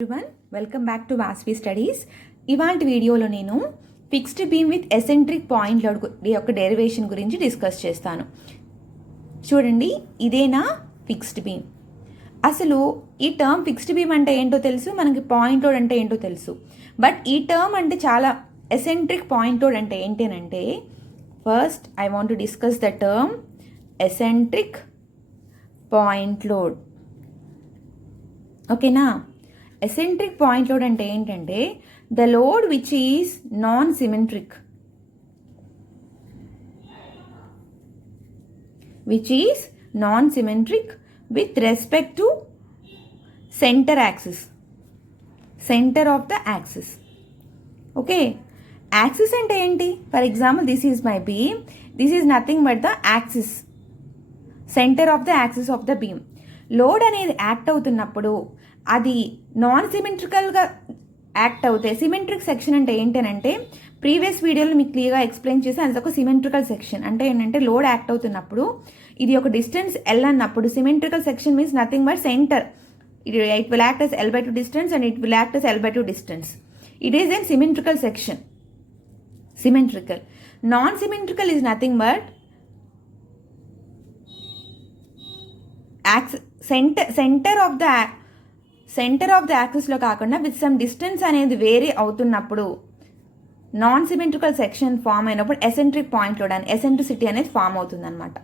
Everyone welcome back to Vasvi studies. ఇవాళ వీడియోలో నేను fixed beam with eccentric point load యొక్క డెరివేషన్ గురించి డిస్కస్ చేస్తాను. చూడండి, ఇదేనా ఫిక్స్డ్ బీమ్. అసలు ఈ టర్మ్ ఫిక్స్డ్ బీమ్ అంటే ఏంటో తెలుసు, మనకి పాయింట్ లోడ్ అంటే ఏంటో తెలుసు. బట్ ఈ టర్మ్ అంటే చాలా ఎసెంట్రిక్ పాయింట్ లోడ్ అంటే ఏంటి అంటే, first I want to discuss the term eccentric point load. ఓకేనా? ఎసెంట్రిక్ పాయింట్ లోడ్ అంటే ఏంటంటే the load which is non symmetric, with respect to centre axis, centre of the axis. Okay, axis అంటే ఏంటి? For example this is my beam, this is nothing but the axis, centre of the axis of the beam. Load అనేది act అవుతున్నప్పుడు అది non సిమెట్రికల్గా act అవుతాయి. Symmetric section అంటే ఏంటంటే, previous వీడియోలో మీకు క్లియర్గా ఎక్స్ప్లెయిన్ చేసి అది ఒక సిమెట్రికల్ సెక్షన్ అంటే ఏంటంటే, లోడ్ యాక్ట్ అవుతున్నప్పుడు ఇది ఒక డిస్టెన్స్ ఎల్ అన్నప్పుడు symmetrical section means nothing but centre. It will act as L/2 distance and it will act as L/2 distance. It is a symmetrical section. Symmetrical. Non-symmetrical is nothing but centre of the యాక్సిస్లో కాకుండా with some distance అనేది vary అవుతున్నప్పుడు, non symmetrical section form అయినప్పుడు eccentric point load అని eccentricity అనేది form అవుతుంది అనమాట.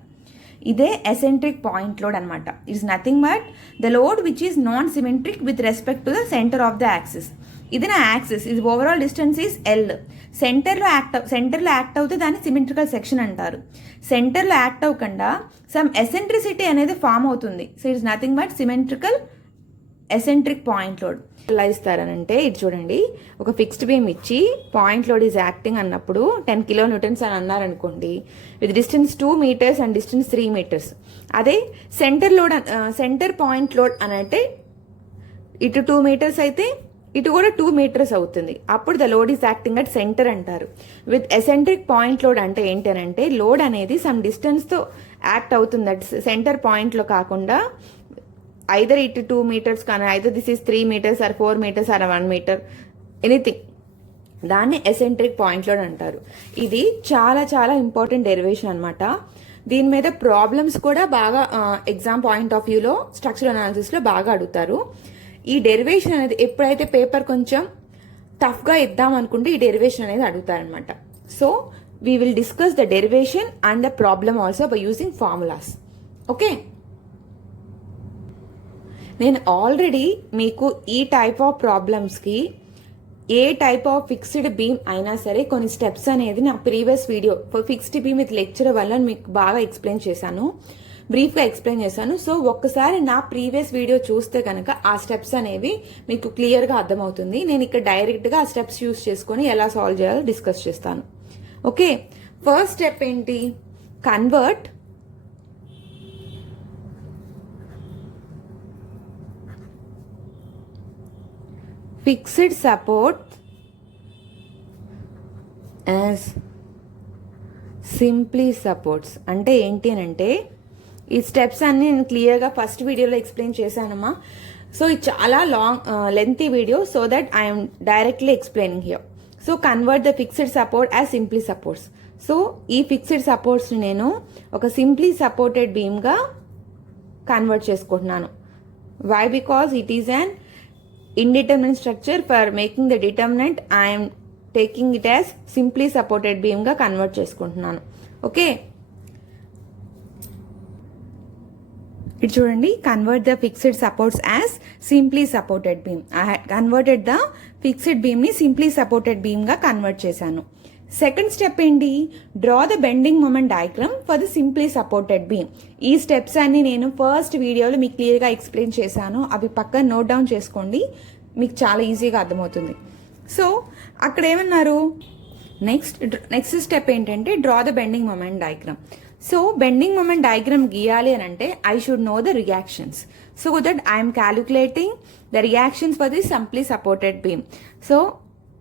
ఇదే ఎసెంట్రిక్ పాయింట్ లోడ్ అనమాట. It's nothing but the load which is non symmetric with respect to the centre of the axis. ఇది నా యాక్సిస్, ఇది ఓవరాల్ డిస్టెన్స్ ఈజ్ ఎల్. సెంటర్లో యాక్ట్ అవుతే దాన్ని సిమెట్రికల్ సెక్షన్ అంటారు. సెంటర్లో యాక్ట్ అవ్వకుండా సమ్ ఎసెంట్రిసిటీ అనేది ఫామ్ అవుతుంది. So it's nothing but symmetrical eccentric point load. ఎలా ఇస్తారనంటే, ఇది చూడండి, ఒక ఫిక్స్డ్ బీమ్ ఇచ్చి పాయింట్ లోడ్ ఈజ్ యాక్టింగ్ అన్నప్పుడు 10 kN అని అన్నారనుకోండి, with distance 2 meters and distance 3 meters. అదే సెంటర్ పాయింట్ లోడ్ అని అంటే ఇటు 2 meters అయితే ఇటు కూడా 2 meters అవుతుంది. అప్పుడు the load is acting at centre అంటారు. విత్ ఎసెంట్రిక్ పాయింట్ లోడ్ అంటే ఏంటంటే, లోడ్ అనేది సమ్ డిస్టెన్స్తో యాక్ట్ అవుతుంది అట్ సెంటర్ పాయింట్లో కాకుండా, ఐదర్ ఇటు 2 meters కానీ either this is 3 meters or 4 meters or 1 meter, anything. దాన్ని ఎసెంట్రిక్ పాయింట్ లోడ్ అంటారు. ఇది చాలా చాలా ఇంపార్టెంట్ డెరివేషన్ అనమాట. దీని మీద ప్రాబ్లమ్స్ కూడా బాగా ఎగ్జామ్ పాయింట్ ఆఫ్ వ్యూలో స్ట్రక్చరల్ అనాలిసిస్లో బాగా అడుగుతారు. ఈ డెరివేషన్ అనేది ఎప్పుడైతే పేపర్ కొంచెం టఫ్గా ఇద్దాం అనుకుంటే ఈ డెరివేషన్ అనేది అడుగుతారనమాట. So we will discuss the derivation and the problem also by using formulas. Okay, నేను ఆల్రెడీ మీకు ఈ టైప్ ఆఫ్ ప్రాబ్లమ్స్కి ఏ టైప్ ఆఫ్ ఫిక్స్డ్ బీమ్ అయినా సరే కొన్ని స్టెప్స్ అనేది నా previous video fixed beam with lecture వల్ల మీకు బాగా ఎక్స్ప్లెయిన్ చేశాను, బ్రీఫ్గా ఎక్స్ప్లెయిన్ చేశాను. సో ఒక్కసారి నా ప్రీవియస్ వీడియో చూస్తే కనుక ఆ స్టెప్స్ అనేవి మీకు క్లియర్గా అర్థమవుతుంది. నేను ఇక్కడ డైరెక్ట్గా ఆ స్టెప్స్ యూస్ చేసుకొని ఎలా సాల్వ్ చేయాలో డిస్కస్ చేస్తాను. ఓకే, ఫస్ట్ స్టెప్ ఏంటి? Convert fixed support as simply supports. అంటే ఏంటి అని అంటే, ఈ స్టెప్స్ అన్ని నేను క్లియర్గా ఫస్ట్ వీడియోలో ఎక్స్ప్లెయిన్ చేశానమ్మా. సో ఇది చాలా lengthy video, so that I'm directly explaining here. So convert the fixed support as simply supports. So ఈ ఫిక్స్డ్ సపోర్ట్స్ని నేను ఒక సింప్లీ సపోర్టెడ్ బీమ్గా కన్వర్ట్ చేసుకుంటున్నాను. Why? Because it is an indeterminate structure. For making the determinant I am taking it as simply supported beam గా convert చేసుకుంటున్నాను. Okay, ఇది చూడండి, convert the fixed supports as simply supported beam. I had converted the fixed బీమ్ని simply supported బీమ్గా convert చేశాను. Second step ఏంటి? Draw the bending moment diagram for the simply supported beam. ఈ steps అన్ని నేను ఫస్ట్ వీడియోలో మీకు క్లియర్గా ఎక్స్ప్లెయిన్ చేశాను. అవి పక్కన నోట్ డౌన్ చేసుకోండి, మీకు చాలా ఈజీగా అర్థమవుతుంది. సో అక్కడ ఏమన్నారు, నెక్స్ట్ స్టెప్ ఏంటంటే draw the bending moment diagram. So bending moment diagram గీయాలి అని అంటే I should know the reactions, so that I'm calculating the reactions for the simply supported beam. So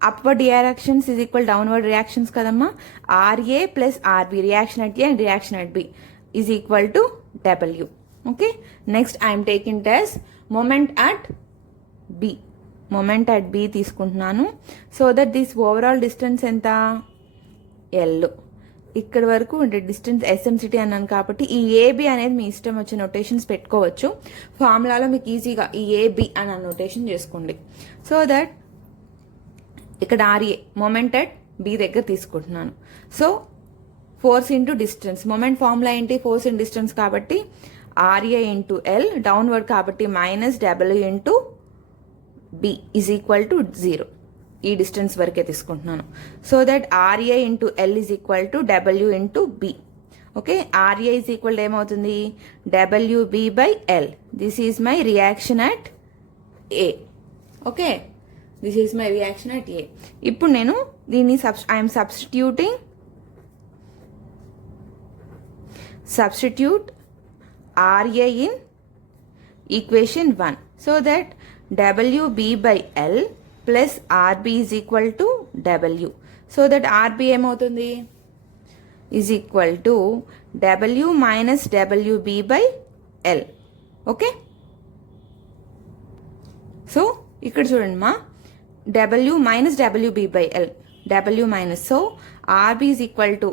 upward reactions is equal downward reactions kadamma. RA plus RB, reaction at A and reaction at B, is equal to W. Okay, next I am taking it as moment at B. Moment at B తీసుకుంటున్నాను. So that this overall distance ఎంత, L. ఇక్కడ వరకు distance ఎస్ఎంసిటీ అన్నాను కాబట్టి ఈ AB అనేది మీ ఇష్టం వచ్చే నొటేషన్స్ పెట్టుకోవచ్చు. ఫార్ములాలో మీకు ఈజీగా ఈ ఏబి అని నొటేషన్ చేసుకోండి. సో దట్ ఇక్కడ ఆర్ఏ మొమెంట్ అట్ బి దగ్గర తీసుకుంటున్నాను. So force into distance, moment formula ఏంటి, ఫోర్స్ ఇన్ డిస్టెన్స్ కాబట్టి ఆర్ఏ ఇంటూ ఎల్, డౌన్వర్డ్ కాబట్టి minus W into B is equal to 0. ఈ డిస్టెన్స్ వరకే తీసుకుంటున్నాను. So that RA into L is equal to W into B. Okay, RA is equal to ఏమవుతుంది, WB by L. This is my reaction at A. Okay, this is my reaction at ఏ. ఇప్పుడు నేను దీన్ని I'm substitute RA in equation 1. So that WB by L plus RB is equal to W. So that RB ఏమవుతుంది, is equal to W minus WB by L. Okay, so ఇక్కడ చూడండి మా W minus WB by L, W minus, సో RB is equal to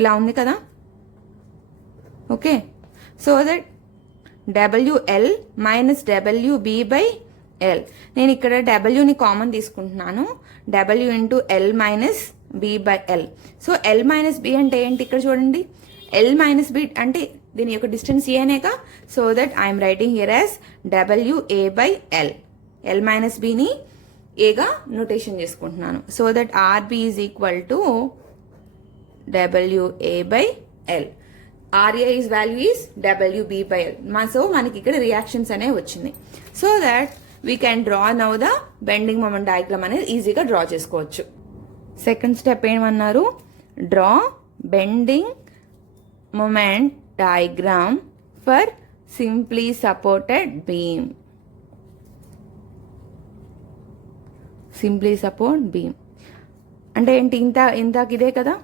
ఇలా ఉంది కదా. Okay, so that WL minus WB by L. నేను ఇక్కడ డబ్ల్యూని కామన్ తీసుకుంటున్నాను, W into L minus B by L. So L minus B అంటే ఏంటి, ఇక్కడ చూడండి ఎల్ మైనస్ బి అంటే దీని యొక్క డిస్టెన్స్ ఏనేగా. So that I'm writing here as WA by L. L minus బిని ఏగా నోటేషన్ చేసుకుంటున్నాను. So that RB is equal to WA by L. RA is value is WB by L. So మనకి ఇక్కడ reactions అనేవి వచ్చింది. So that we can draw now the bending moment diagram అనేది ఈజీగా draw చేసుకోవచ్చు. సెకండ్ స్టెప్ ఏమన్నారు, draw bending moment diagram for simply supported beam. Simply support beam అంటే ఏంటి, ఇంతకి ఇదే కదా,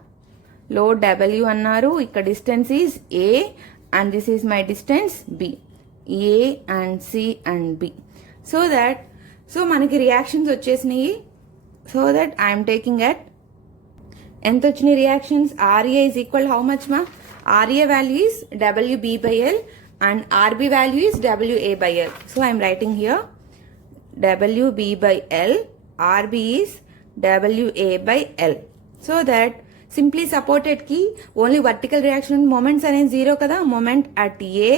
లోడ్ W అన్నారు, ఇక్కడ distance is A and this is my distance B, A and C and B. So మనకి రియాక్షన్స్ వచ్చేసినాయి. So that I'm taking at ఎంత వచ్చినాయి reactions, RA is equal how much మా, RA value is WB by L and RB value is WA by L. So I'm writing here WB by L, RB is WA by L. So that simply supported కి only vertical reaction moments అనేది 0 కదా, moment at A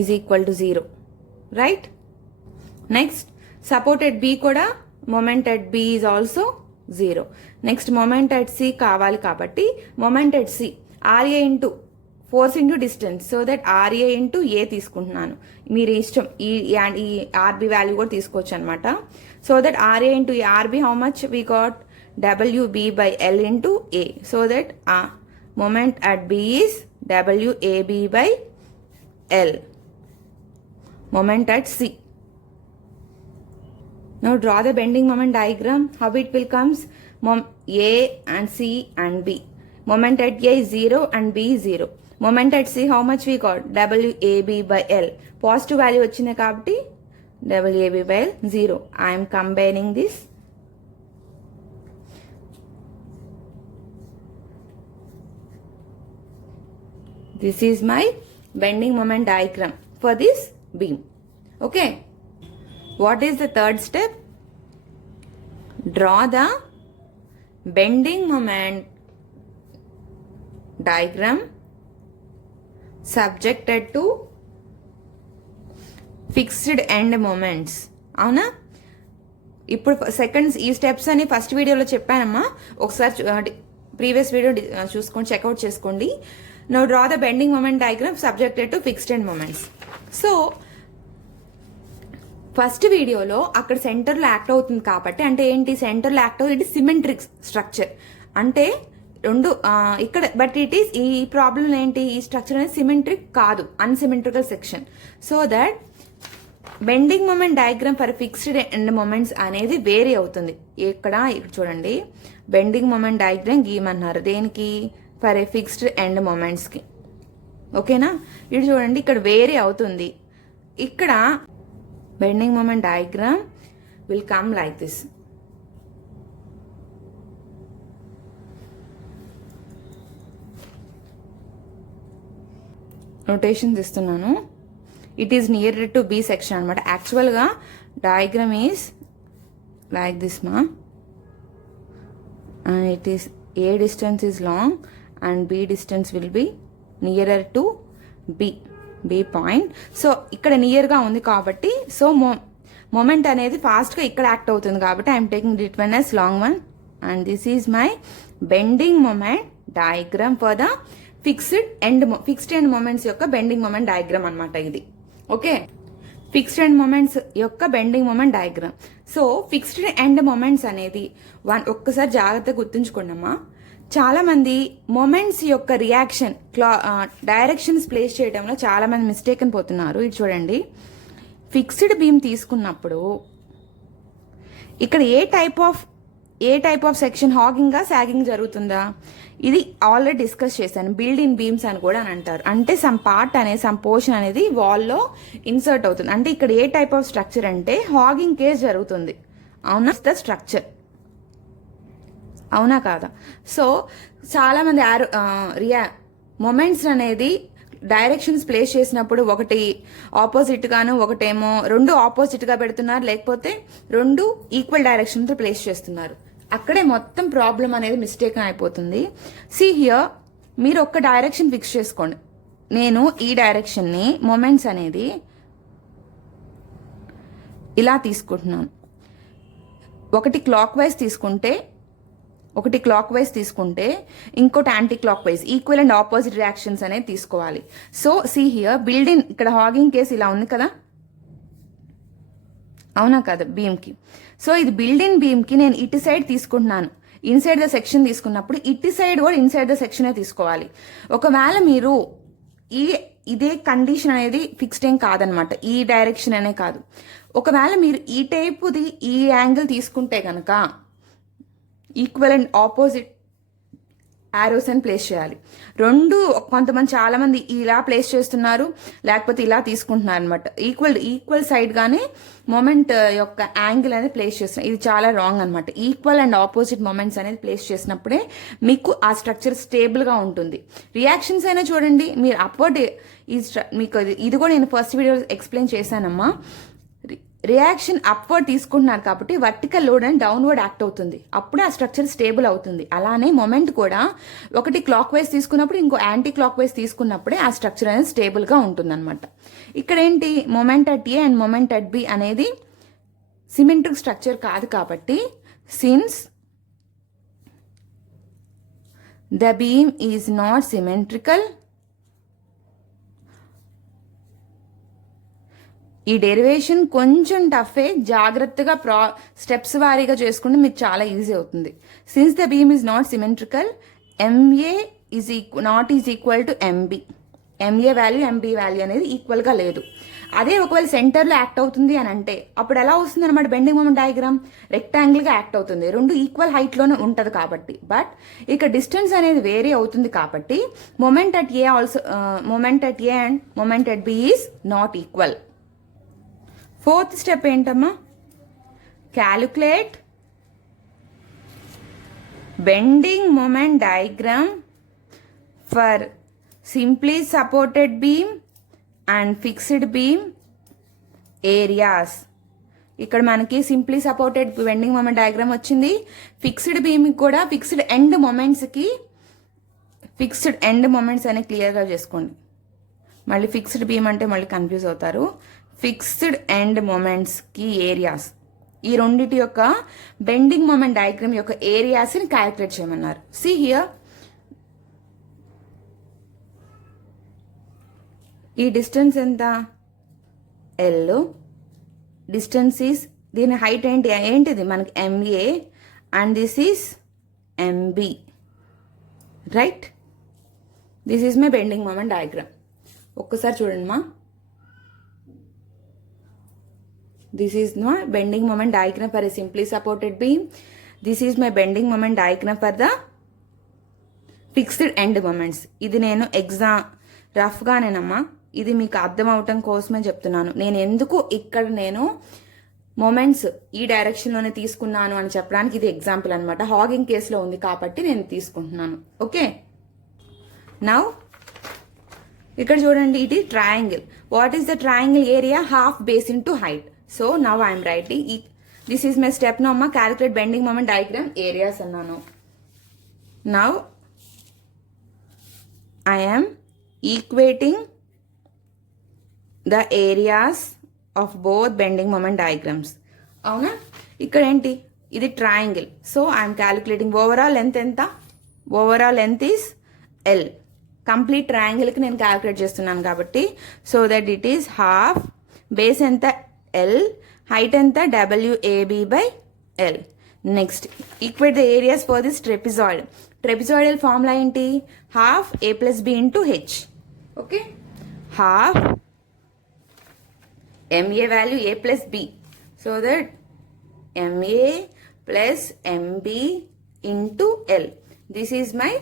is equal to 0, right. Next supported B కూడా moment at B is also 0. Next moment at C కావాలి కాబట్టి moment at C RA into force into distance. So that RA into A తీసుకుంటున్నాను, మీరు ఇష్టం ఈ RB value కూడా తీసుకోవచ్చు అనమాట. So that RA into RB how much we got WB by L into A. So that moment at B is WAB by L. Moment at C. Now draw the bending moment diagram. How it will comes, A and C and B. Moment at A is 0 and B is 0. Moment at C how much we got, WAB by L. Positive value వచ్చింది కాబట్టి WAB by L 0. I am combining this. This is my bending moment diagram for this beam. Okay. What is the third step? Draw the bending moment diagram subjected to fixed end moments. అవునా, ఇప్పుడు seconds ఈ steps అని first వీడియోలో చెప్పానమ్మా, ఒకసారి previous video చూసుకోండి, checkout చేసుకోండి. Now draw the bending moment diagram subjected to fixed end moments. So first వీడియోలో అక్కడ సెంటర్లో యాక్ట్ అవుతుంది కాబట్టి, అంటే ఏంటి సెంటర్లో యాక్ట్ అవుతుంది, సిమెట్రిక్ స్ట్రక్చర్ అంటే రెండు ఇక్కడ, బట్ ఇట్ ఈస్ ఈ ప్రాబ్లం ఏంటి, ఈ స్ట్రక్చర్ అనేది సిమెట్రిక్ కాదు, unsymmetrical section. So that bending moment diagram for fixed end moments అనేది వేరీ అవుతుంది. ఇక్కడ చూడండి, బెండింగ్ మొమెంట్ డయాగ్రామ్ గీయమన్నారు దేనికి, ఫర్ ఏ ఫిక్స్డ్ ఎండ్ మొమెంట్స్కి. ఓకేనా, ఇది చూడండి ఇక్కడ వేరీ అవుతుంది. ఇక్కడ bending moment diagram will come like this. Notations ఇస్తున్నాను. It is near to B section అనమాట. యాక్చువల్గా డయాగ్రామ్ ఈస్ లైక్ దిస్ మా, and it is A distance is long and B distance will be nearer to B point. So ఇక్కడ నియర్గా ఉంది కాబట్టి so moment అనేది ఫాస్ట్గా ఇక్కడ యాక్ట్ అవుతుంది కాబట్టి I'm taking that one as long one, and this is my bending moment diagram for the fixed end moments యొక్క బెండింగ్ మొమెంట్ డయాగ్రామ్ అనమాట ఇది. ఓకే, ఫిక్స్డ్ ఎండ్ మొమెంట్స్ యొక్క bending moment diagram. So fixed end moments అనేది ఒక్కసారి జాగ్రత్తగా గుర్తుంచుకోండమ్మా. చాలా మంది moments యొక్క రియాక్షన్ డైరెక్షన్స్ ప్లేస్ చేయడంలో చాలా మంది మిస్టేక్ అని పోతున్నారు. ఇది చూడండి, ఫిక్స్డ్ బీమ్ తీసుకున్నప్పుడు ఇక్కడ ఏ type of section hogging sagging జరుగుతుందా, ఇది ఆల్రెడీ డిస్కస్ చేశాను. బిల్డ్ ఇన్ బీమ్స్ అని కూడా అని అంటారు. అంటే సమ్ పోర్షన్ అనేది వాల్లో ఇన్సర్ట్ అవుతుంది. అంటే ఇక్కడ ఏ టైప్ ఆఫ్ స్ట్రక్చర్ అంటే హాగింగ్ కేస్ జరుగుతుంది. అవునా, ద స్ట్రక్చర్ అవునా కాదా? సో చాలా మంది మొమెంట్స్ అనేది డైరెక్షన్స్ ప్లేస్ చేసినప్పుడు ఒకటి ఆపోజిట్ గాను ఒకటేమో రెండు ఆపోజిట్ గా పెడుతున్నారు, లేకపోతే రెండు ఈక్వల్ డైరెక్షన్తో ప్లేస్ చేస్తున్నారు. అక్కడే మొత్తం ప్రాబ్లం అనేది మిస్టేక్ అయిపోతుంది. సి హియర్, మీరు ఒక్క డైరెక్షన్ ఫిక్స్ చేసుకోండి. నేను ఈ డైరెక్షన్ని మొమెంట్స్ అనేది ఇలా తీసుకుంటున్నాను. ఒకటి క్లాక్ వైజ్ తీసుకుంటే ఇంకోటి anti clock wise equal and opposite reactions అనేది తీసుకోవాలి. సో సి హియర్, బిల్డింగ్ ఇక్కడ హాగింగ్ కేస్ ఇలా ఉంది కదా, అవునా కదా బీమ్కి. సో ఇది బిల్డింగ్ బీమ్కి నేను ఇటు సైడ్ తీసుకుంటున్నాను. ఇన్సైడ్ ద సెక్షన్ తీసుకున్నప్పుడు ఇటు సైడ్ కూడా ఇన్సైడ్ ద సెక్షనే తీసుకోవాలి. ఒకవేళ మీరు ఇదే కండిషన్ అనేది ఫిక్స్డ్ ఏం కాదనమాట, ఈ డైరెక్షన్ అనే కాదు. ఒకవేళ మీరు ఈ టైపుది ఈ యాంగిల్ తీసుకుంటే కనుక ఈక్వల్ అండ్ ఆపోజిట్ యారోస్ అని ప్లేస్ చేయాలి. కొంతమంది చాలా మంది ఇలా ప్లేస్ చేస్తున్నారు, లేకపోతే ఇలా తీసుకుంటున్నారు అనమాట. ఈక్వల్ సైడ్ గానే మొమెంట్ యొక్క యాంగిల్ అనేది ప్లేస్ చేస్తున్నారు. ఇది చాలా రాంగ్ అనమాట. ఈక్వల్ అండ్ ఆపోజిట్ మొమెంట్స్ అనేది ప్లేస్ చేసినప్పుడే మీకు ఆ స్ట్రక్చర్ స్టేబుల్ గా ఉంటుంది. రియాక్షన్స్ అయినా చూడండి, మీరు అప్వర్డ్ మీకు ఇది కూడా నేను ఫస్ట్ వీడియో ఎక్స్ప్లెయిన్ చేశానమ్మా. రియాక్షన్ అప్వర్డ్ తీసుకుంటున్నారు కాబట్టి vertical load and downward act అవుతుంది. అప్పుడే ఆ స్ట్రక్చర్ స్టేబుల్ అవుతుంది. అలానే మొమెంట్ కూడా ఒకటి క్లాక్ వైజ్ తీసుకున్నప్పుడు ఇంకో యాంటీ క్లాక్ వైజ్ తీసుకున్నప్పుడే ఆ స్ట్రక్చర్ అనేది స్టేబుల్గా ఉంటుంది అనమాట. ఇక్కడ ఏంటి, moment at A and moment at B అనేది సిమెట్రిక్ స్ట్రక్చర్ కాదు కాబట్టి, since the beam is not symmetrical, ఈ డెరివేషన్ కొంచెం టఫే, జాగ్రత్తగా స్టెప్స్ వారీగా చేసుకుంటే మీకు చాలా ఈజీ అవుతుంది. Since the beam is not symmetrical, MA not is equal to MB. MA value MB value అనేది ఈక్వల్గా లేదు. అదే ఒకవేళ సెంటర్లో యాక్ట్ అవుతుంది అని అంటే అప్పుడు ఎలా వస్తుంది అనమాట, బెండింగ్ మొమెంట్ డయాగ్రామ్ రెక్టాంగిల్గా యాక్ట్ అవుతుంది. రెండు ఈక్వల్ హైట్లోనే ఉంటుంది కాబట్టి. బట్ ఇక డిస్టెన్స్ అనేది వేరీ అవుతుంది కాబట్టి moment at A and moment at B is not equal. Fourth step ఏంటమ్మా, calculate bending moment diagram for simply supported beam and fixed beam areas. ఇక్కడ మనకి simply supported bending moment diagram వచ్చింది. Fixed beam కూడా fixed end moments అని క్లియర్గా చేసుకోండి. మళ్ళీ fixed beam అంటే మళ్ళీ కన్ఫ్యూజ్ అవుతారు. ఫిక్స్డ్ ఎండ్ మొమెంట్స్కి ఏరియాస్, ఈ రెండింటి యొక్క బెండింగ్ మొమెంట్ డయాగ్రామ్ యొక్క ఏరియాస్ని క్యాలిక్యులేట్ చేయమన్నారు. సి హియర్, ఈ డిస్టెన్స్ ఎంత, ఎల్. డిస్టెన్స్ ఈస్, దీని హైట్ ఏంటిది మనకి MA and this is MB, right? This is my bending moment diagram. ఒక్కసారి చూడండి మా, this is my bending moment diagram for a simply supported beam. This is my bending moment diagram for the fixed end moments. ఇది నేను రఫ్గానేనమ్మా ఇది మీకు అర్థం అవటం కోసమే చెప్తున్నాను. నేను ఎందుకు ఇక్కడ నేను మొమెంట్స్ ఈ డైరెక్షన్లోనే తీసుకున్నాను అని చెప్పడానికి ఇది ఎగ్జాంపుల్ అనమాట. హాగింగ్ కేసులో ఉంది కాబట్టి నేను తీసుకుంటున్నాను. ఓకే, నౌ ఇక్కడ చూడండి, it is triangle. What is the triangle area? Half base into height. So now I'm writing this is my step నమ్మా. Calculate bending moment diagram areas అన్నాను. Now I am equating the areas of both bending moment diagrams. అవునా, ఇక్కడ ఏంటి, ఇది triangle. So I'm calculating overall length ఎంత? Overall length is L. Complete ట్రయాంగిల్కి నేను calculate చేస్తున్నాను కాబట్టి so that it is half base ఎంత ఎల్, హైట్ ఎంత WAB by L. Next equate the areas for this trapezoid. Trapezoidal formula ఏంటి? Half A plus B into H. Okay, half MA value A plus B, so that MA plus MB into L. This is my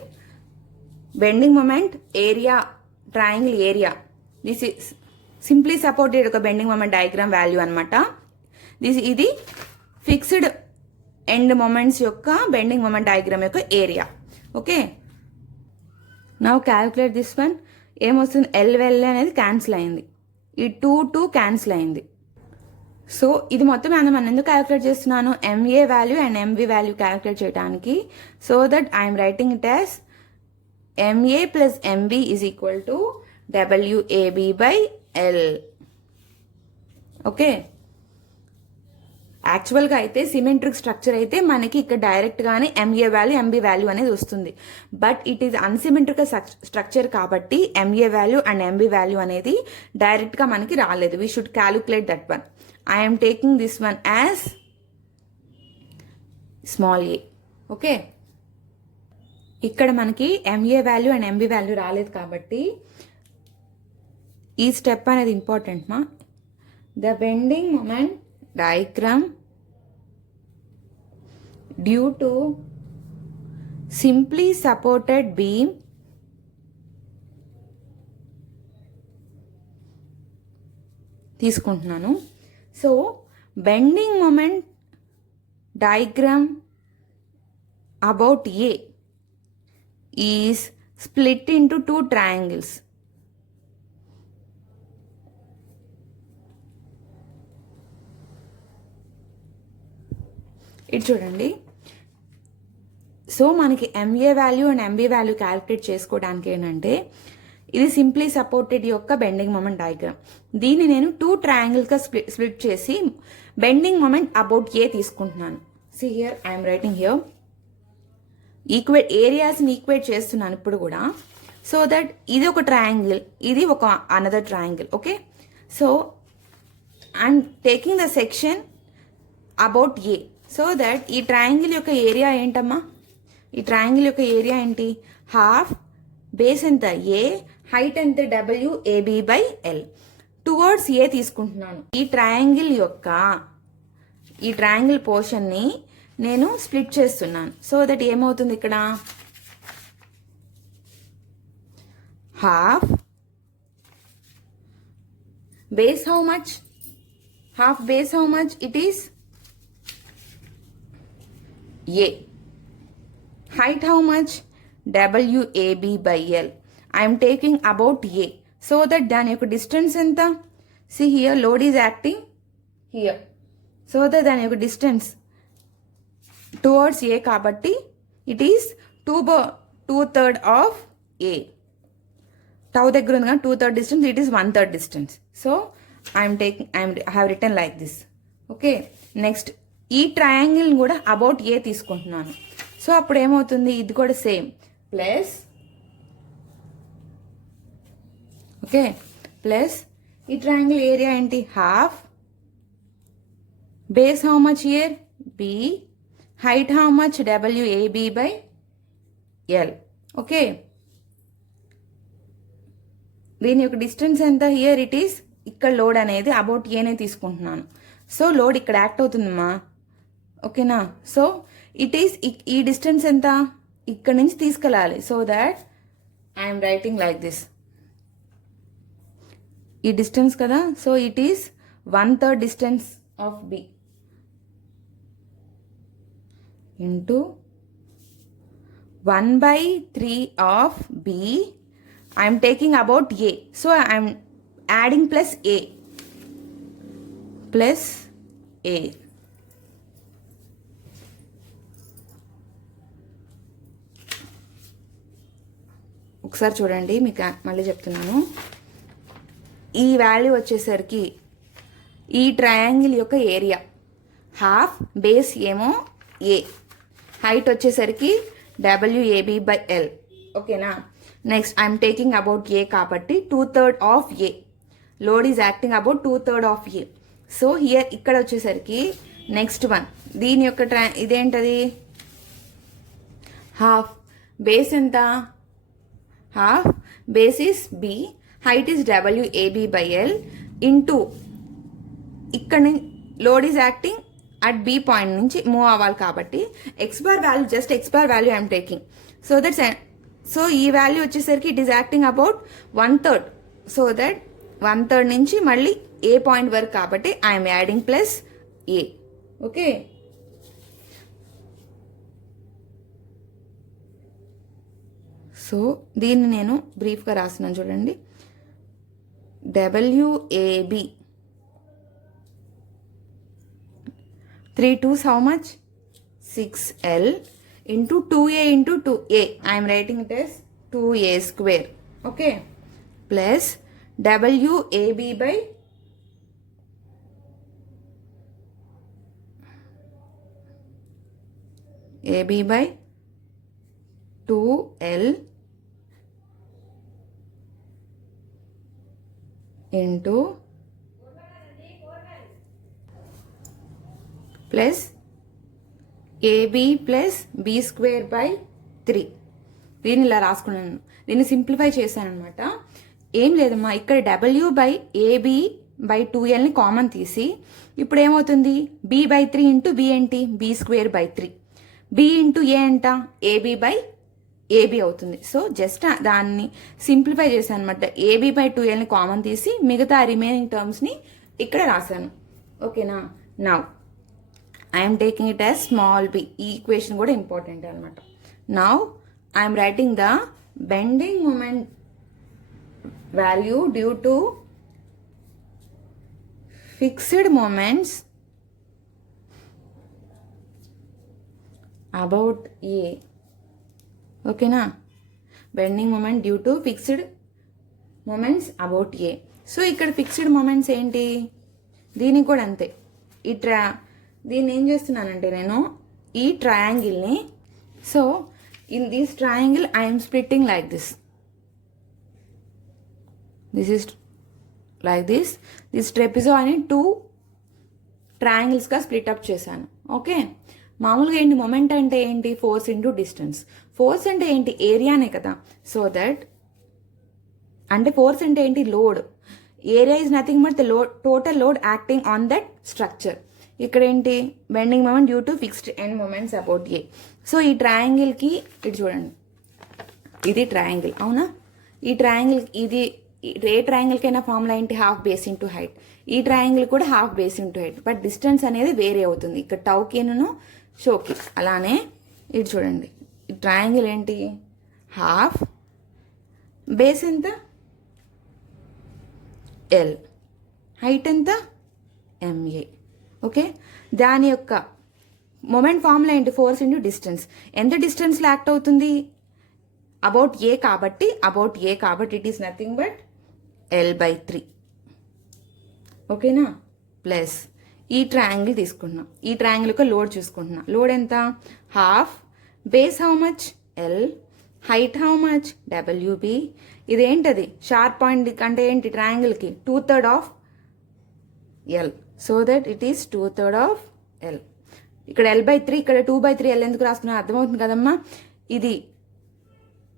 bending moment area, triangle area. This is simply supported ఒక bending moment diagram value అనమాట. ఇది fixed end moments యొక్క bending moment diagram యొక్క area. Okay, now calculate this one. ఏమొస్తుంది? L అనేది cancel అయింది, ఈ 2 cancel అయింది. సో ఇది మొత్తం మనం ఎందుకు క్యాలిక్యులేట్ చేస్తున్నాను? MA value and MB value calculate చేయడానికి. So that I'm writing it as MA plus MB is equal to WAB by L. Okay, యాక్చువల్గా అయితే సిమెట్రిక్ స్ట్రక్చర్ అయితే మనకి ఇక్కడ డైరెక్ట్గానే ఎంఏ వాల్యూ ఎంబి వాల్యూ అనేది వస్తుంది. But it is unsymmetrical structure కాబట్టి MA value and MB value అనేది డైరెక్ట్గా మనకి రాలేదు. We should calculate that one. I'm taking this one as small A. Okay, ఇక్కడ మనకి MA value and MB value రాలేదు కాబట్టి ఈ స్టెప్ అనేది ఇంపార్టెంట్ మా. The bending moment diagram due to simply supported beam తీసుకుంటున్నాను. So bending moment diagram about A is split into 2 triangles. ఇది చూడండి. సో మనకి MA value and MB value calculate చేసుకోవడానికి ఏంటంటే ఇది సింప్లీ సపోర్టెడ్ యొక్క బెండింగ్ మొమెంట్ డయాగ్రామ్. దీన్ని నేను 2 ట్రయాంగిల్గా స్ప్లిట్ చేసి బెండింగ్ మొమెంట్ అబౌట్ ఏ తీసుకుంటున్నాను. See here I'm writing here equate ఏరియాస్ని ఈక్వేట్ చేస్తున్నాను ఇప్పుడు కూడా. సో దట్ ఇది ఒక ట్రయాంగిల్, ఇది ఒక another triangle. Okay, so I'm taking the section about A. So that ఈ ట్రయాంగిల్ యొక్క ఏరియా ఏంటమ్మా? ఈ ట్రయాంగిల్ యొక్క ఏరియా ఏంటి? హాఫ్ బేస్ ఎంత ఏ, హైట్ ఎంత WAB by L. Towards a తీసుకుంటున్నాను. ఈ ట్రయాంగిల్ పోర్షన్ని నేను స్ప్లిట్ చేస్తున్నాను. సో దట్ ఏమవుతుంది ఇక్కడ? Half base how much? Half base how much? It is A. Height how much? WAB by L. I am taking about A. So that దాని యొక్క distance ఎంత? See here, load is acting here. So that దాని యొక్క distance towards A కాబట్టి it is 2/3 of A. Tau దగ్గర ఉంది కానీ 2/3 distance, it is 1/3 distance. So I have written like this. Okay, next ఈ ట్రయాంగిల్ కూడా అబౌట్ ఏ తీసుకుంటున్నాను. So అప్పుడు ఏమవుతుంది? ఇది కూడా సేమ్ ప్లస్, ఓకే, ప్లస్ ఈ ట్రయాంగిల్ ఏరియా ఏంటి? Half base how much here? B, height how much? WAB by L. Okay, దీని యొక్క డిస్టెన్స్ ఎంత? హియర్ ఇట్ ఈస్, ఇక్కడ లోడ్ అనేది అబౌట్ ఏనే తీసుకుంటున్నాను. సో లోడ్ ఇక్కడ యాక్ట్ అవుతుందమ్మా. ఓకేనా? సో ఇట్ ఈస్ ఈ డిస్టెన్స్ ఎంత? ఇక్కడ నుంచి తీసుకెళ్ళాలి. So that I'm writing like this ఈ డిస్టెన్స్ కదా, so it is 1/3 distance of B into 1/3 of B. I'm taking about A, so I'm adding plus A plus A. ఒకసారి చూడండి, మీకు మళ్ళీ చెప్తున్నాను. ఈ వాల్యూ వచ్చేసరికి ఈ ట్రయాంగిల్ యొక్క ఏరియా హాఫ్, బేస్ ఏమో ఏ, హైట్ వచ్చేసరికి WAB/L. ఓకేనా. Next I'm taking about A కాబట్టి 2/3 of A. Load is acting about 2/3 of A. So here ఇక్కడ వచ్చేసరికి నెక్స్ట్ వన్, దీని యొక్క ఇదేంటది హాఫ్. బేస్ ఎంత? Half. Base is B, height is WAB/L into ఇక్కడ load is acting at B point నుంచి move అవ్వాలి కాబట్టి X bar value, just X bar value I'm taking. So that's, so ఈ value వచ్చేసరికి it is acting about 1/3. So that 1/3 నుంచి మళ్ళీ ఏ point వరకు కాబట్టి I'm adding plus A. Okay. So దీన్ని నేను బ్రీఫ్గా రాస్తున్నాను చూడండి. WAB 3 2s how much? 6L into 2A into 2A. I am writing it as 2A square. Okay. Plus WAB by AB by 2L into plus AB plus B square by 3. దీన్ని ఇలా రాసుకున్నాను. దీన్ని simplify చేశాను అనమాట. ఏం లేదమ్మా, ఇక్కడ W/AB/2Lని common తీసి ఇప్పుడు ఏమవుతుంది, B/3 ఇంటూ B ఏంటి, B²/3. B ఇంటూ ఏ అంట, AB/AB అవుతుంది. సో జస్ట్ దాన్ని సింప్లిఫై చేశాను అనమాట. AB/2Lని కామన్ తీసి మిగతా రిమైనింగ్ టర్మ్స్ని ఇక్కడ రాశాను. ఓకేనా. Now I'm taking it as small b. ఈ ఈక్వేషన్ కూడా ఇంపార్టెంట్ అనమాట. Now I'm writing the bending moment value due to fixed moments about A. ఓకేనా. Bending moment due to fixed moments about A. So ఇక్కడ fixed moments ఏంటి, దీనికి కూడా అంతే. దీన్ని ఏం చేస్తున్నానంటే నేను ఈ ట్రయాంగిల్ని, so in this triangle I'm splitting like this. This is like this. This ట్రెపిజాయిడ్ని 2 ట్రయాంగిల్స్గా స్ప్లిట్అప్ చేశాను. ఓకే. మామూలుగా ఏంటి, మొమెంట్ అంటే ఏంటి, ఫోర్స్ ఇంటూ డిస్టెన్స్. ఫోర్స్ అంటే ఏంటి, ఏరియానే కదా. సో దట్ అంటే ఫోర్స్ అంటే ఏంటి, load. Area is nothing but the load, total load acting on that structure. ఇక్కడ ఏంటి, bending moment due to fixed end moments about A. So ఈ ట్రయాంగిల్కి ఇటు చూడండి, ఇది ట్రయాంగిల్ అవునా. ఈ ట్రయాంగిల్ ఇది ఏ ట్రయాంగిల్కైనా ఫార్ములా ఏంటి, హాఫ్ బేస్ ఇంటూ హైట్. ఈ ట్రయాంగిల్ కూడా half base into height, but distance అనేది వేరే అవుతుంది. ఇక్కడ టౌకిను షోకి. అలానే ఇటు చూడండి, ఈ ట్రయాంగిల్ ఏంటి, హాఫ్, బేస్ ఎంత L, హైట్ ఎంత MA. ఓకే. దాని యొక్క మొమెంట్ ఫార్ములా ఏంటి, ఫోర్స్ ఇంటూ డిస్టెన్స్. ఎంత డిస్టెన్స్లో యాక్ట్ అవుతుంది, అబౌట్ ఏ కాబట్టి it is nothing but L/3. ఓకేనా. ప్లస్ ఈ ట్రయాంగిల్ తీసుకుంటున్నాం, ఈ ట్రయాంగిల్ యొక్క లోడ్ చూసుకుంటున్నా. లోడ్ ఎంత, half. Base how much, L. Height how much, WB. ఇదేంటది, షార్ప్ పాయింట్ అంటే ఏంటి, ట్రయాంగిల్కి 2/3 of L. So that it is 2/3 of L. ఇక్కడ L/3, ఇక్కడ 2/3L ఎందుకు రాసుకున్నా అర్థమవుతుంది కదమ్మా. ఇది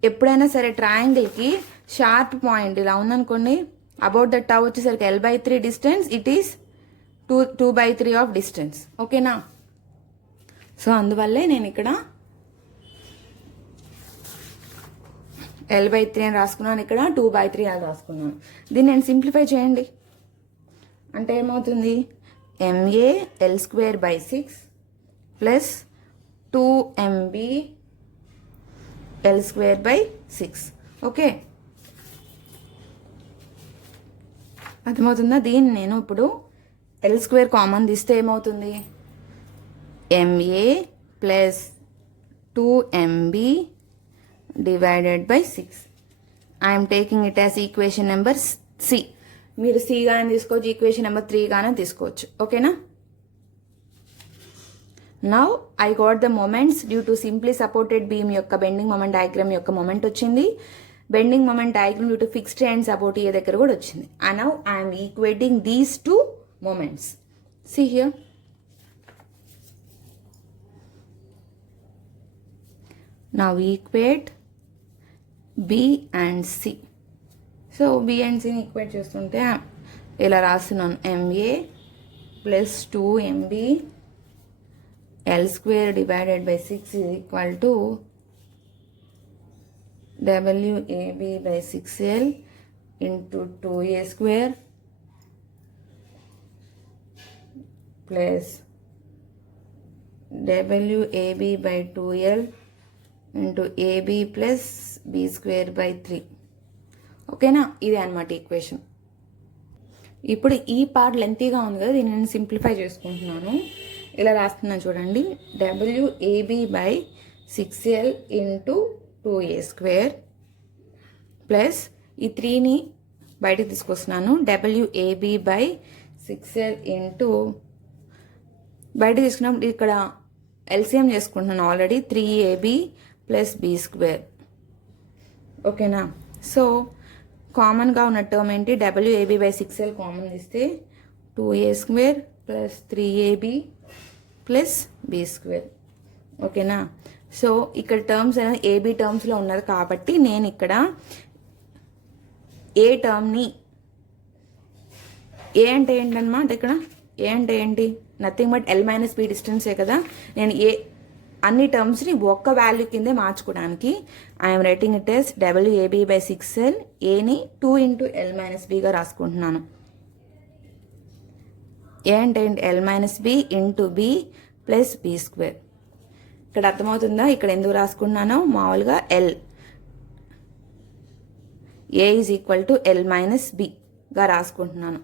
ఎప్పుడైనా సరే ట్రయాంగిల్కి షార్ప్ పాయింట్ ఇలా ఉందనుకోండి, అబౌట్ దట్ టవ్ వచ్చేసరికి L/3 distance, it is 2/3 of distance. ఓకేనా. సో అందువల్లే నేను ఇక్కడ L/3 అని రాసుకున్నాను, ఇక్కడ 2/3 అని రాసుకున్నాను. దీన్ని నేను సింప్లిఫై చేయండి అంటే ఏమవుతుంది, MA L²/6 plus 2MB L²/6. Okay, అర్థమవుతుందా? దీన్ని నేను ఇప్పుడు L² కామన్ తీస్తే ఏమవుతుంది, MA plus 2MB divided by 6. I'm taking it as equation number C. మీరు C గానే తీసుకోవచ్చు, ఈక్వేషన్ నెంబర్ 3 గానే తీసుకోవచ్చు. ఓకేనా? Now I got the moments due to simply supported beam యొక్క బెండింగ్ మొమెంట్ డయాగ్రామ్ యొక్క మొమెంట్ వచ్చింది. Bending moment diagram due to fixed and support A దగ్గర కూడా వచ్చింది. And now I'm equating these two moments. See here. Now equate B and C. So B and C ని equate చేస్తుంటే ఇలా రాస్తున్నాను, MA plus 2MB L² divided by 6 is equal to WAB by 6L into 2A² plus WAB by 2L into AB plus B² by 3. ఓకేనా? ఇదే అనమాట equation. ఇప్పుడు ఈ part లెంతీగా ఉంది కదా, దీన్ని నేను సింప్లిఫై చేసుకుంటున్నాను. ఇలా రాస్తున్నాను చూడండి, WAB by 6L into 2A² plus ఈ 3ని బయటకు తీసుకొస్తున్నాను, WAB by 6L into బయట తీసుకున్నప్పుడు ఇక్కడ LCM చేసుకుంటున్నాను ఆల్రెడీ, 3AB ప్లస్ B². ఓకేనా? సో కామన్గా ఉన్న టర్మ్ ఏంటి, WAB by 6L కామన్ తీస్తే 2A² plus 3AB plus B². ఓకేనా? సో ఇక్కడ టర్మ్స్ అనేది AB టర్మ్స్లో ఉన్నది కాబట్టి నేను ఇక్కడ ఏ టర్మ్ని, ఏ అంటే ఏంటన్నమాట, ఇక్కడ ఏ అంటే ఏంటి, నథింగ్ బట్ L - B డిస్టెన్సే కదా. నేను ఏ అన్ని టర్మ్స్ని ఒక్క వాల్యూ కిందే మార్చుకోవడానికి I'm writing it as WAB by 6L, ఏని 2 into L - Bగా రాసుకుంటున్నాను. ఏ అంటే ఏంటి, L - B into B plus B². ఇక్కడ అర్థమవుతుందా ఇక్కడ ఎందుకు రాసుకున్నానో, మామూలుగా A is equal to L - Bగా రాసుకుంటున్నాను.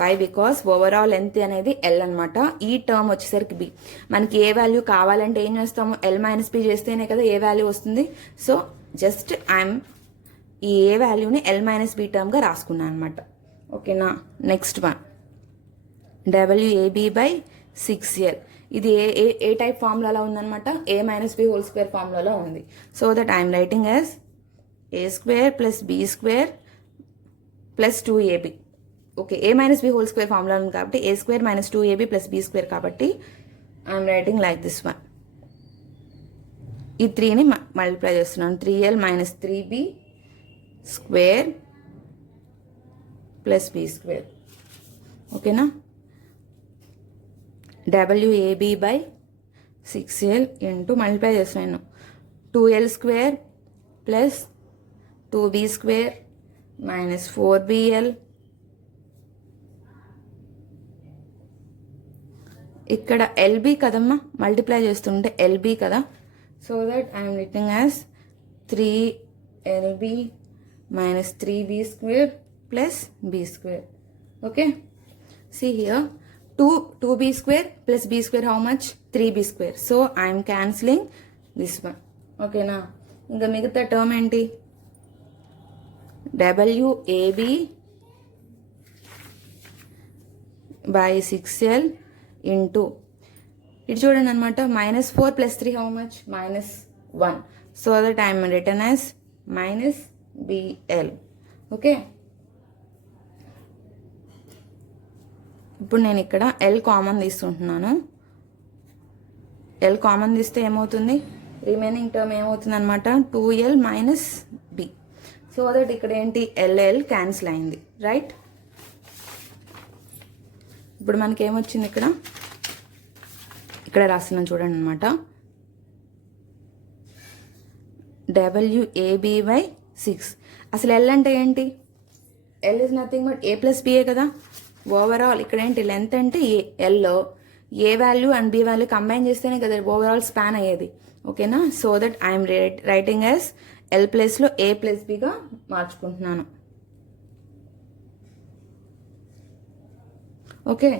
వై? బికాస్ ఓవరాల్ లెంత్ అనేది L అనమాట, ఈ టర్మ్ వచ్చేసరికి B. మనకి ఏ వాల్యూ కావాలంటే ఏం చేస్తాము, L - B చేస్తేనే కదా ఏ వాల్యూ వస్తుంది. సో జస్ట్ ఐఎమ్ ఈ ఏ వాల్యూని L - B టర్మ్గా రాసుకున్నాను అనమాట. ఓకేనా? Next one WAB by 6L. ఇది ఏ టైప్ ఫార్ములాలో ఉందన్నమాట, A - B హోల్ స్క్వేర్ ఫార్ములాలో ఉంది. So that I'm writing as A² plus B² plus 2AB. Okay, A - B whole square formula ఉంది కాబట్టి A² minus 2AB plus B² కాబట్టి I'm writing like this one. ఈ 3ని multiply చేస్తున్నాను, 3L minus 3B square plus B². ఓకేనా? WAB by 6L into multiply చేస్తున్నాను, 2L² plus 2B² minus 4BL. ఇక్కడ LB కదమ్మా, multiply చేస్తుంటే LB కదా. So that I'm writing as 3LB minus 3B² plus B². Okay, see here 2B² plus B² how much, 3B². So I'm cancelling this one. ఓకేనా? ఇంకా మిగతా term ఏంటి, WAB by 6L into ఇటు చూడండి అనమాట, -4 plus 3 how much, -1. So that I'm return as -BL. Okay, ఇప్పుడు నేను ఇక్కడ L కామన్ తీసుకుంటున్నాను. L కామన్ తీస్తే ఏమవుతుంది, రిమైనింగ్ టర్మ్ ఏమవుతుంది అనమాట, 2L minus B. So that ఇక్కడ ఏంటి, LL క్యాన్సిల్ అయింది, రైట్? ఇప్పుడు మనకి ఏమొచ్చింది, ఇక్కడ రాస్తున్నాను చూడండి అనమాట, WAB by 6. అసలు ఎల్ అంటే ఏంటి? L is nothing but A plus బిఏ కదా. ఓవరాల్ ఇక్కడ ఏంటి లెంత్ అంటే ఎల్లో A value and B value combine చేస్తేనే కదా ఓవరాల్ స్పాన్ అయ్యేది. ఓకేనా? So that I'm writing as L ప్లేస్లో ఏ ప్లస్ బిగా మార్చుకుంటున్నాను. ఓకే,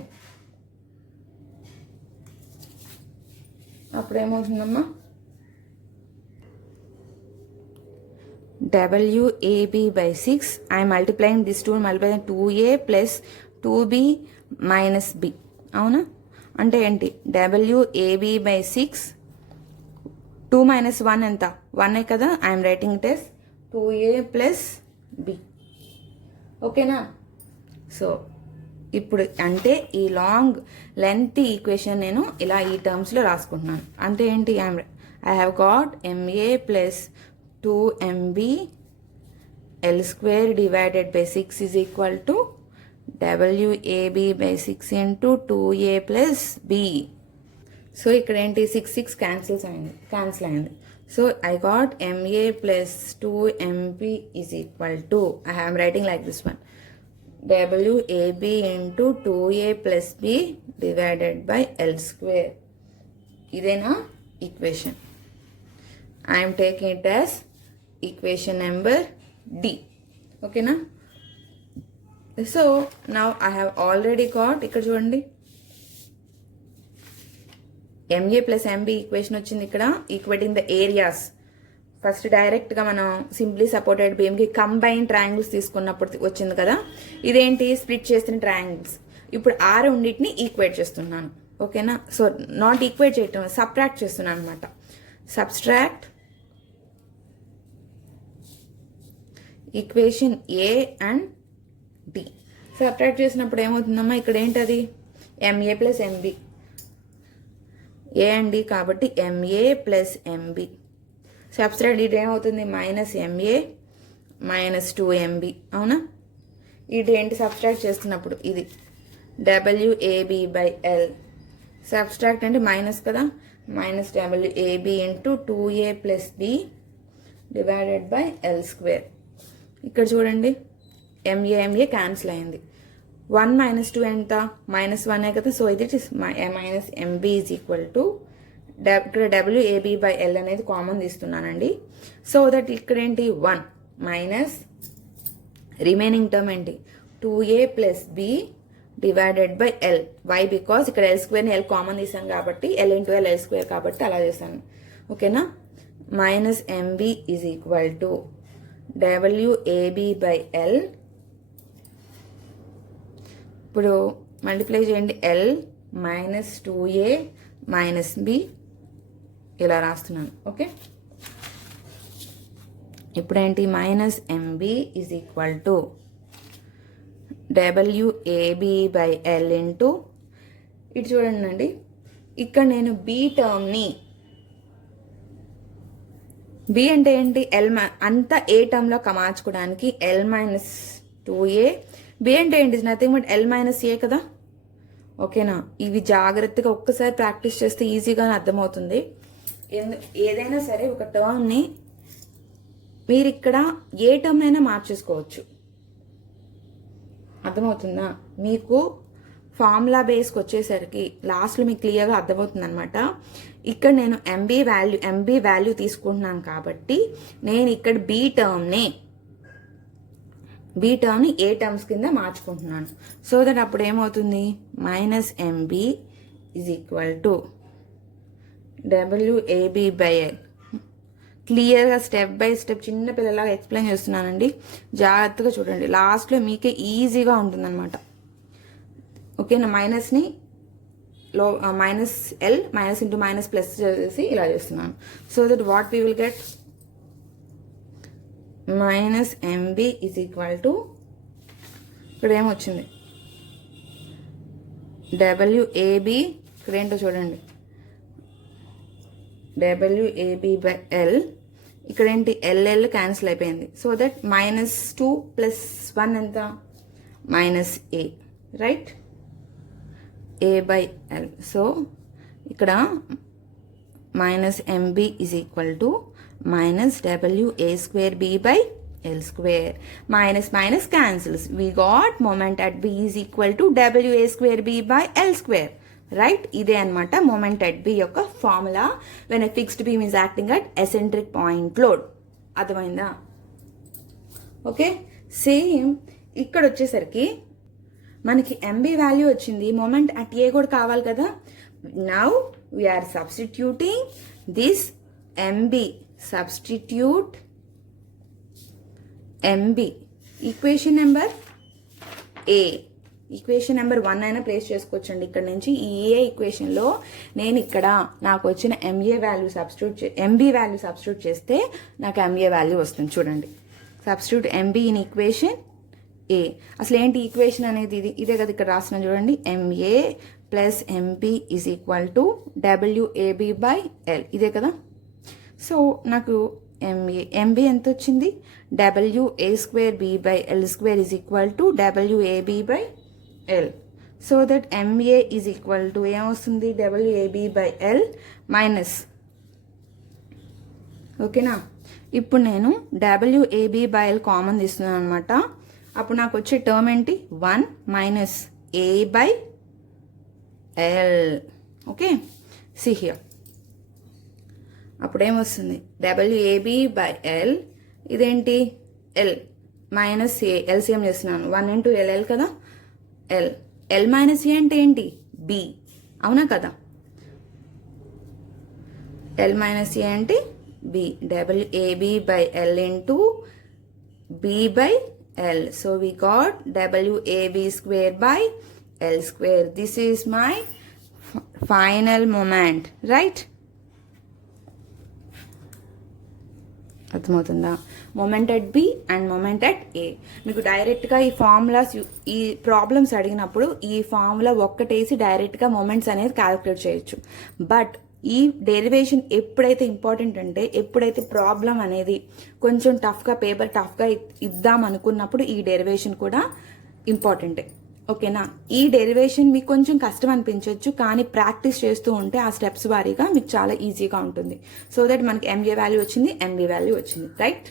అప్పుడేమవుతుందమ్మా? WAB by 6, I am multiplying this 2 multiplying 2A plus 2B minus B. అవునా? అంటే ఏంటి? WAB by 6, 2 minus 1 ఎంత? 1 కదా. I am writing it as 2A plus B. ఓకేనా? సో ఇప్పుడు అంటే ఈ లాంగ్ లెంత్ ఈక్వేషన్ నేను ఇలా ఈ టర్మ్స్లో రాసుకుంటున్నాను. అంటే ఏంటి? I have got MA plus 2MB L square divided by 6 is equal to WAB by 6 into 2A plus B. So ఇక్కడ ఏంటి? 6 క్యాన్సిల్ అయింది. So I got MA plus 2MB is equal to, I am writing like this one, WAB into 2A plus B divided by L square. ఇదేనా equation? I am taking it as equation number D. ఓకేనా? So now I have already got, ఇక్కడ చూడండి MA plus MB equation వచ్చింది. ఇక్కడ equating the areas. First డైరెక్ట్గా మనం simply supported బీమ్కి combine triangles తీసుకున్నప్పుడు వచ్చింది కదా. ఇదేంటి? స్ప్లిట్ చేసిన ట్రయాంగిల్స్. ఇప్పుడు ఆ రెండింటిని ఈక్వేట్ చేస్తున్నాను. ఓకేనా? సో నాట్ ఈక్వేట్ చేయటం, సబ్ట్రాక్ట్ చేస్తున్నాను అనమాట. Subtract equation A and D. Subtract చేసినప్పుడు ఏమవుతుందమ్మా? ఇక్కడ ఏంటది? MA plus MB, A and D కాబట్టి MA plus MB. సబ్స్ట్రాక్ట్ ఇది ఏమవుతుంది? -MA minus 2MB. అవునా? ఇది ఏంటి? సబ్స్ట్రాక్ట్ చేస్తున్నప్పుడు ఇది WAB by L. సబ్స్ట్రాక్ట్ అంటే మైనస్ కదా. -WAB into 2A plus B divided by L square. ఇక్కడ చూడండి MA క్యాన్సిల్ అయింది. 1 minus 2 ఎంత? -1 కదా. సో ఇది minus MB is equal to, ఇక్కడ WAB by L అనేది కామన్ తీస్తున్నానండి. సో దట్ ఇక్కడ ఏంటి? 1 మైనస్ రిమైనింగ్ టర్మ్ ఏంటి? 2A plus B divided by L. Why? Because ఇక్కడ L స్క్వేర్ని L కామన్ తీసాను కాబట్టి L ఇంటూ L స్క్వేర్ కాబట్టి అలా చేశాను. ఓకేనా? -MB is equal to WAB by L. ఇప్పుడు మల్టిప్లై చేయండి. L minus 2A minus B ఇలా రాస్తున్నాను. ఓకే, ఇప్పుడేంటి? -MB is equal to WAB by L into, ఇటు చూడండి అండి, ఇక్కడ నేను B టర్మ్ని, B అంటే ఏంటి? L అంతా ఏ టర్మ్లో మార్చుకోవడానికి L minus 2A. B అంటే ఏంటి? Nothing but L minus A కదా. ఓకేనా? ఇవి జాగ్రత్తగా ఒక్కసారి ప్రాక్టీస్ చేస్తే ఈజీగా అర్థమవుతుంది. ఏదైనా సరే ఒక టర్మ్ని మీరు ఇక్కడ ఏ టర్మ్ అయినా మార్చేసుకోవచ్చు. అర్థమవుతుందా? మీకు ఫార్ములా బేస్కి వచ్చేసరికి లాస్ట్లో మీకు క్లియర్గా అర్థమవుతుంది అనమాట. ఇక్కడ నేను MB వాల్యూ తీసుకుంటున్నాను కాబట్టి నేను ఇక్కడ B టర్మ్ని ఏ టర్మ్స్ కింద మార్చుకుంటున్నాను. సో దట్ అప్పుడు ఏమవుతుంది? -MB is equal to WAB by L. క్లియర్గా స్టెప్ బై స్టెప్ చిన్న పిల్లలాగా ఎక్స్ప్లెయిన్ చేస్తున్నానండి. జాగ్రత్తగా చూడండి, లాస్ట్లో మీకే ఈజీగా ఉంటుందన్నమాట. ఓకేనా? మైనస్ని -L minus into minus plus చేసి ఇలా చేస్తున్నాను. So that what we will get? -MB is equal to, ఇక్కడ ఏమొచ్చింది? WAB, ఇక్కడ ఏంటో చూడండి, WAB by L. ఇక్కడ ఏంటి? LL క్యాన్సిల్ అయిపోయింది. సో దట్ -2 + 1 ఎంత? -A, right? A by L. So ఇక్కడ -MB is equal to -WA² B by L square. Minus minus cancels. We got moment at B is equal to WA square B by L square. Right? ఇదే అనమాట moment at B యొక్క formula when a fixed beam is acting at eccentric point load. అర్థమైందా? Okay, same ఇక్కడ వచ్చేసరికి మనకి MB value వచ్చింది, moment at A కూడా కావాలి కదా. Now we are substituting this MB. Substitute MB. Equation number A. Equation number 1 అయినా place చేసుకోవచ్చండి. ఇక్కడ నుంచి ఈ ఏ ఈక్వేషన్లో నేను ఇక్కడ నాకు వచ్చిన MB వాల్యూ సబ్స్టిట్యూట్ చేస్తే నాకు MA వాల్యూ వస్తుంది. చూడండి, substitute MB in equation A. అసలు ఏంటి ఈక్వేషన్ అనేది? ఇదే కదా ఇక్కడ రాసిన, చూడండి, MA plus MB is equal to WAB by L. ఇదే కదా. సో నాకు MB ఎంత వచ్చింది? WA square B by L square is equal to WAB by L. So that MA is equal to ఏమొస్తుంది? WAB బై L మైనస్, ఓకేనా. ఇప్పుడు నేను WAB by L common తీస్తున్నాను అనమాట. అప్పుడు నాకు వచ్చే టర్మ్ ఏంటి? 1 minus A by L. Okay, see here. అప్పుడు ఏమొస్తుంది? WAB బై L, ఇదేంటి? L minus A. LCM చేస్తున్నాను, 1 ఇంటూ LL కదా. L మైనస్ A అంటే ఏంటి? B, అవునా కదా. L మైనస్ A అంటే B. WAB by L into B by L. So we got WAB square by L square. This is my final moment, right? అర్థమవుతుందా? Moment at B and moment at A. మీకు డైరెక్ట్గా ఈ formulas, ఈ problems అడిగినప్పుడు ఈ formula ఒక్కటేసి డైరెక్ట్గా moments అనేది calculate చేయొచ్చు. బట్ ఈ డెరివేషన్ ఎప్పుడైతే ఇంపార్టెంట్ అంటే, ఎప్పుడైతే ప్రాబ్లం అనేది కొంచెం పేపర్ టఫ్గా ఇద్దాం అనుకున్నప్పుడు ఈ డెరివేషన్ కూడా ఇంపార్టెంటే. ఓకేనా. ఈ డెరివేషన్ మీకు కొంచెం కష్టం అనిపించవచ్చు, కానీ ప్రాక్టీస్ చేస్తూ ఉంటే ఆ స్టెప్స్ వారీగా మీకు చాలా ఈజీగా ఉంటుంది. సో దట్ మనకి MA వాల్యూ వచ్చింది, MB వాల్యూ వచ్చింది, రైట్.